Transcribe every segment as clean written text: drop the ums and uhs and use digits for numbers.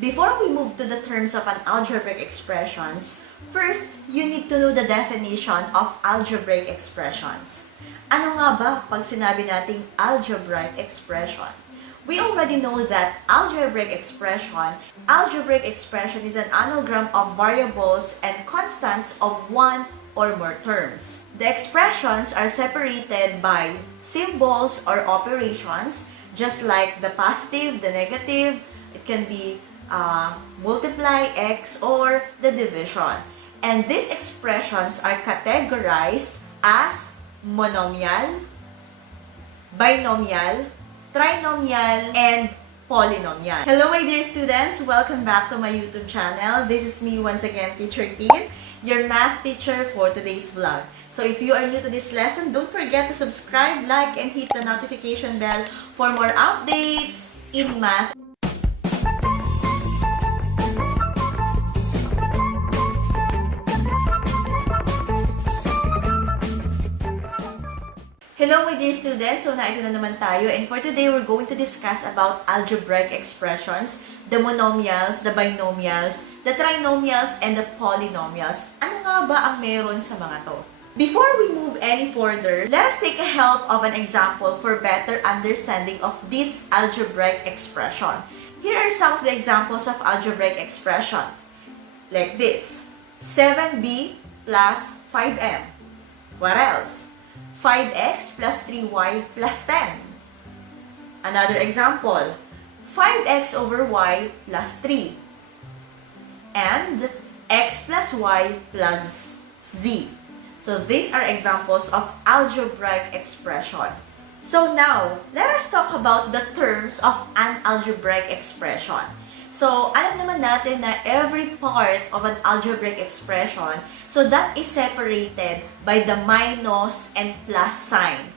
Before we move to the terms of an algebraic expressions, first, you need to know the definition of algebraic expressions. Ano nga ba pag sinabi nating algebraic expression? We already know that algebraic expression is an anagram of variables and constants of one or more terms. The expressions are separated by symbols or operations, just like the positive, the negative. It can be multiply, x, or the division. And these expressions are categorized as monomial, binomial, trinomial, and polynomial. Hello my dear students! Welcome back to my YouTube channel. This is me once again, Teacher Tin, your math teacher for today's vlog. So if you are new to this lesson, don't forget to subscribe, like, and hit the notification bell for more updates in math. Hello my dear students! So ito na naman tayo, and for today we're going to discuss about algebraic expressions, the monomials, the binomials, the trinomials, and the polynomials. Ano nga ba ang meron sa mga to? Before we move any further, let us take a help of an example for better understanding of this algebraic expression. Here are some of the examples of algebraic expression. Like this, 7b plus 5m. What else? 5x plus 3y plus 10. Another example, 5x over y plus 3. And x plus y plus z. So these are examples of algebraic expression. So now, let us talk about the terms of an algebraic expression. So, alam naman natin na every part of an algebraic expression, so that is separated by the minus and plus sign.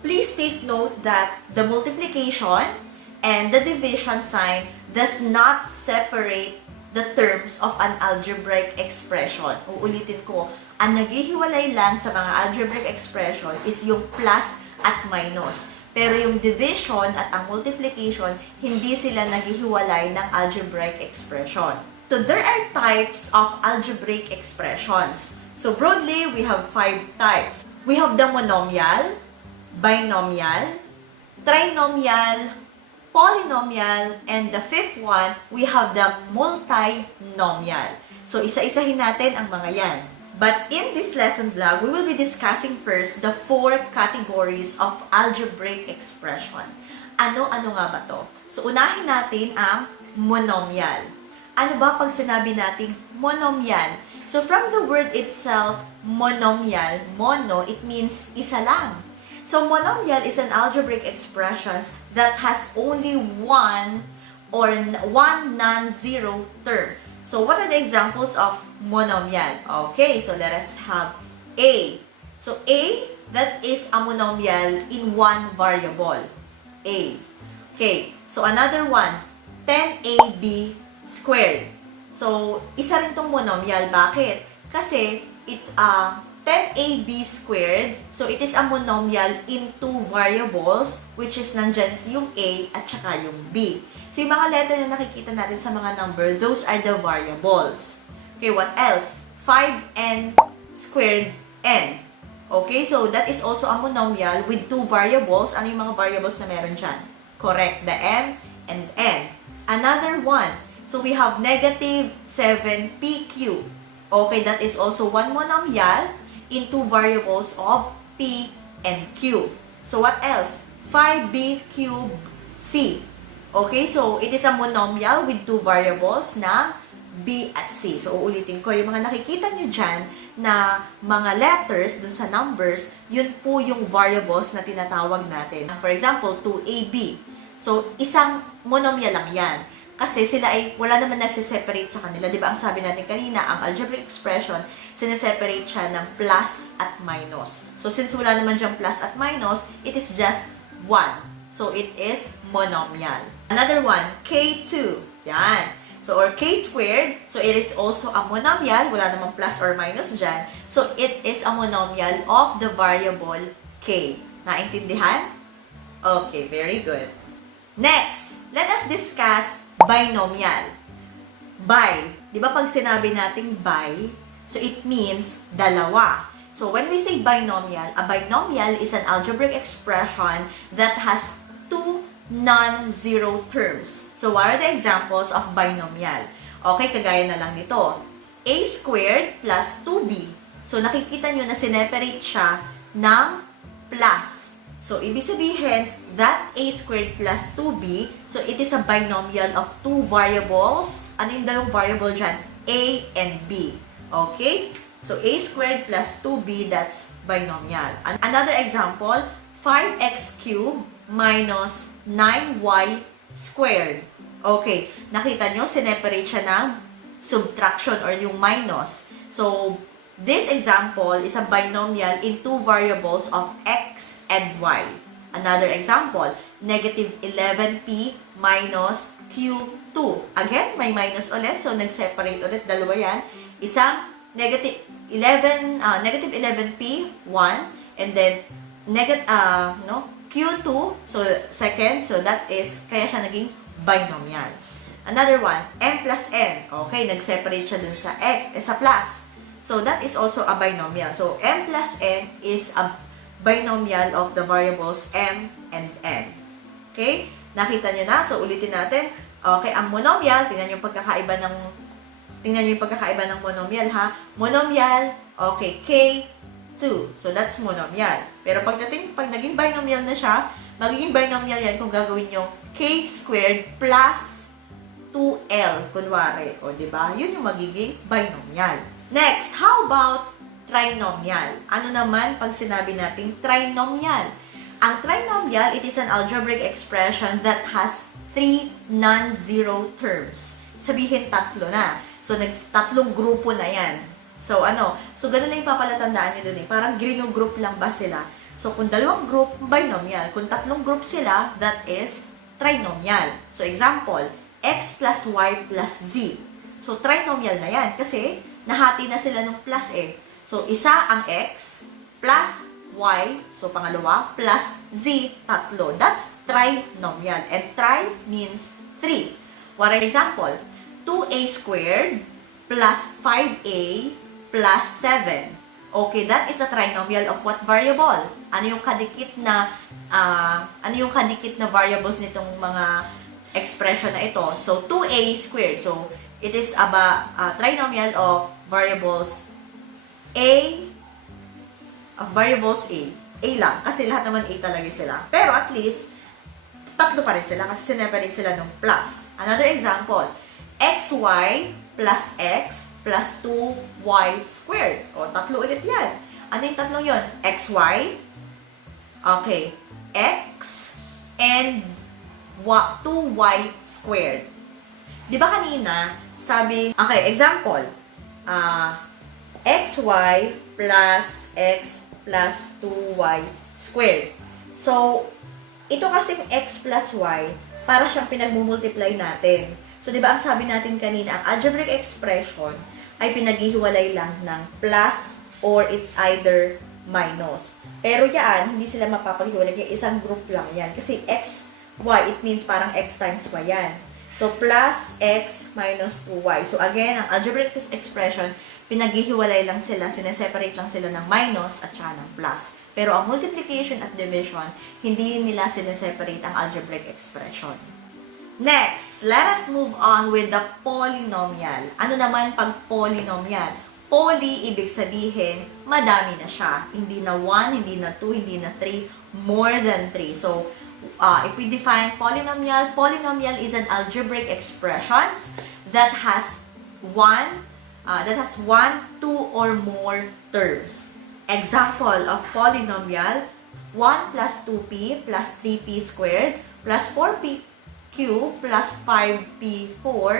Please take note that the multiplication and the division sign does not separate the terms of an algebraic expression. Uulitin ko, ang naghihiwalay lang sa mga algebraic expression is yung plus at minus. Pero yung division at ang multiplication, hindi sila naghihiwalay ng algebraic expression. So there are types of algebraic expressions. So broadly, we have 5 types. We have the monomial, binomial, trinomial, polynomial, and the fifth one, we have the multinomial. So isa-isahin natin ang mga yan. But in this lesson vlog, we will be discussing first the 4 categories of algebraic expression. Ano-ano nga ba to? So, unahin natin ang monomial. Ano ba pag sinabi nating monomial? So, from the word itself, monomial, mono, it means isa lang. So, monomial is an algebraic expression that has only one non-zero term. So, what are the examples of monomial? Okay, so let us have A. So, A, that is a monomial in one variable. A. Okay, so another one, 10ab squared. So, isa rin tong monomial. Bakit? Kasi, 10ab squared, so it is a monomial in two variables, which is nandyan yung A at saka yung B. So, yung mga letter na nakikita natin sa mga number, those are the variables. Okay, what else? 5n squared n. Okay, so that is also a monomial with two variables. Ano yung mga variables na meron dyan? Correct, the m and n. Another one, so we have negative 7pq. Okay, that is also one monomial in two variables of p and q. So what else? 5b cubed c. Okay, so it is a monomial with two variables na b at c. So uulitin ko, yung mga nakikita nyo dyan na mga letters dun sa numbers, yun po yung variables na tinatawag natin. For example, 2ab. So isang monomial lang yan. Kasi sila ay wala naman nagsiseparate sa kanila. Di ba ang sabi natin kanina, ang algebraic expression, sineseparate siya ng plus at minus. So since wala naman diyang plus at minus, it is just 1. So it is monomial. Another one, k2. Yan. So or k squared, so it is also a monomial. Wala namang plus or minus dyan. So it is a monomial of the variable k. Naintindihan? Okay, very good. Next, let us discuss binomial. by. Di ba pag sinabi nating by, so it means dalawa. So when we say binomial, a binomial is an algebraic expression that has two non-zero terms. So what are the examples of binomial? Okay, kagaya na lang nito. A squared plus 2b. So nakikita nyo na sineperate siya ng plus. So ibig sabihin, that a squared plus 2b, so it is a binomial of two variables. Ano yung dalawang variable dyan? A and b. Okay? So a squared plus 2b, that's binomial. Another example, 5x cubed minus 9y squared. Okay, nakita nyo, sineperate siya ng subtraction or yung minus. So, this example is a binomial in two variables of x and y. Another example, negative 11p minus q2. Again, may minus ulit, so nag-separate ulit, dalawa yan. Isang negative 11p, 1, and then q2, so second, so that is, kaya siya naging binomial. Another one, m plus n. Okay, nag-separate siya dun sa sa plus. So that is also a binomial. So m plus n is a binomial of the variables m and n. Okay? Nakita nyo na. So ulitin natin. Okay, ang monomial, tingnan yung pagkakaiba ng monomial ha. Monomial, okay, k2. So that's monomial. Pero pag naging binomial na siya, magiging binomial yan kung gagawin yung k squared plus 2l, kunwari. O, diba? Yun yung magiging binomial. Next, how about trinomial? Ano naman pag sinabi nating trinomial? Ang trinomial, it is an algebraic expression that has three non-zero terms. Sabihin, tatlo na. So, tatlong grupo na yan. So, So, ganun lang yung papalatandaan nyo dun eh. Parang group lang ba sila? So, kung dalawang group, binomial. Kung tatlong group sila, that is trinomial. So, example, x plus y plus z. So, trinomial na yan. Kasi, nahati na sila ng plus eh. So, isa ang x plus y, so pangalawa, plus z, tatlo. That's trinomial. And tri means 3. What an example? 2a squared plus 5a plus 7. Okay, that is a trinomial of what variable? Ano yung kadikit na variables nitong mga expression na ito? So, 2a squared. So, it is a trinomial of variables a. A lang. Kasi lahat naman A talaga sila. Pero at least, tatlo pa rin sila kasi sineperate sila ng plus. Another example, xy plus x plus 2y squared. O, tatlo ulit yan. Ano yung tatlong yun? xy, okay, x, and 2y squared. Di ba kanina, sabi, okay, example, xy plus x plus 2y squared. So, ito kasing x plus y, para siyang pinagmumultiply natin. So, di ba ang sabi natin kanina, ang algebraic expression ay pinaghihiwalay lang ng plus or it's either minus. Pero yan, hindi sila mapapaghiwalay. Kaya isang group lang yan. Kasi x, y, it means parang x times y yan. So, plus x minus 2y. So, again, ang algebraic expression, pinaghihiwalay lang sila, sineseparate lang sila ng minus at saka ng plus. Pero ang multiplication at division, hindi nila sineseparate ang algebraic expression. Next, let us move on with the polynomial. Ano naman pag polynomial? Poly, ibig sabihin, madami na siya. Hindi na 1, hindi na 2, hindi na 3, more than 3. So, if we define polynomial, polynomial is an algebraic expressions that has one, 2 or more terms. Example of polynomial, 1 plus 2p plus 3p squared plus 4p cubed plus 5p4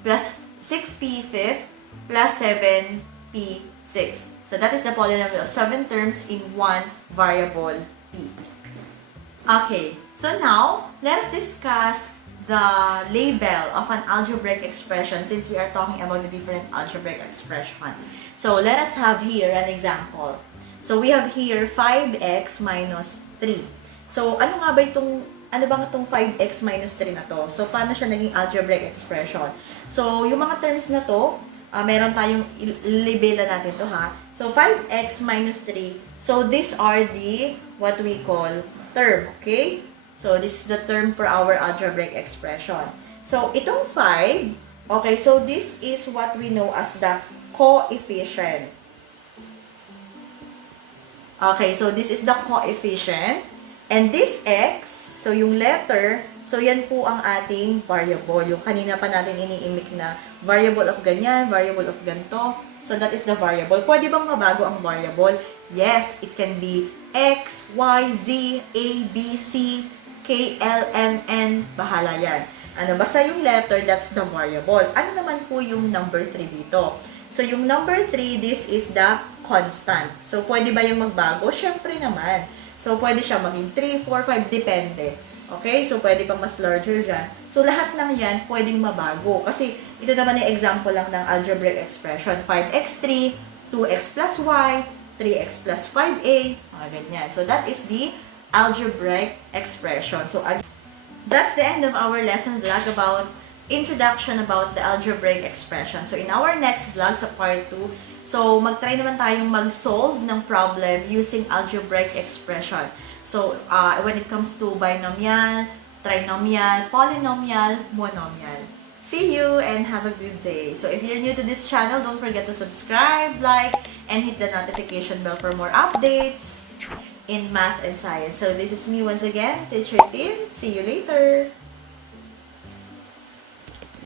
plus 6p fifth plus 7p sixth. So that is the polynomial of 7 terms in one variable p. Okay, so now, let us discuss the label of an algebraic expression since we are talking about the different algebraic expression. So, let us have here an example. So, we have here 5x minus 3. So, ano ano bang itong 5x minus 3 na to? So, paano siya naging algebraic expression? So, yung mga terms na to, meron tayong labela natin to ha. So, 5x minus 3. So, these are the, what we call, term. Okay? So, this is the term for our algebraic expression. So, itong 5, okay, so this is what we know as the coefficient. Okay, so this is the coefficient. And this x, so yung letter, so yan po ang ating variable. Yung kanina pa natin iniimik na variable of ganyan, variable of ganito. So that is the variable. Pwede bang mabago ang variable? Yes, it can be x, y, z, a, b, c, k, l, m, n. Bahala yan. Ano, basta yung letter, that's the variable. Ano naman po yung number 3 dito? So yung number 3, this is the constant. So pwede ba yung magbago? Syempre naman. So, pwede siya maging 3, 4, 5, depende. Okay? So, pwede pang mas larger dyan. So, lahat ng yan, pwedeng mabago. Kasi, ito naman yung example lang ng algebraic expression. 5x3, 2x plus y, 3x plus 5a, mga ganyan. So, that is the algebraic expression. So, that's the end of our lesson vlog about introduction about the algebraic expression. So, in our next vlog sa part 2, so, mag-try naman tayong mag-solve ng problem using algebraic expression. So, when it comes to binomial, trinomial, polynomial, monomial. See you and have a good day. So, if you're new to this channel, don't forget to subscribe, like, and hit the notification bell for more updates in math and science. So, this is me once again, Teacher Tin. See you later!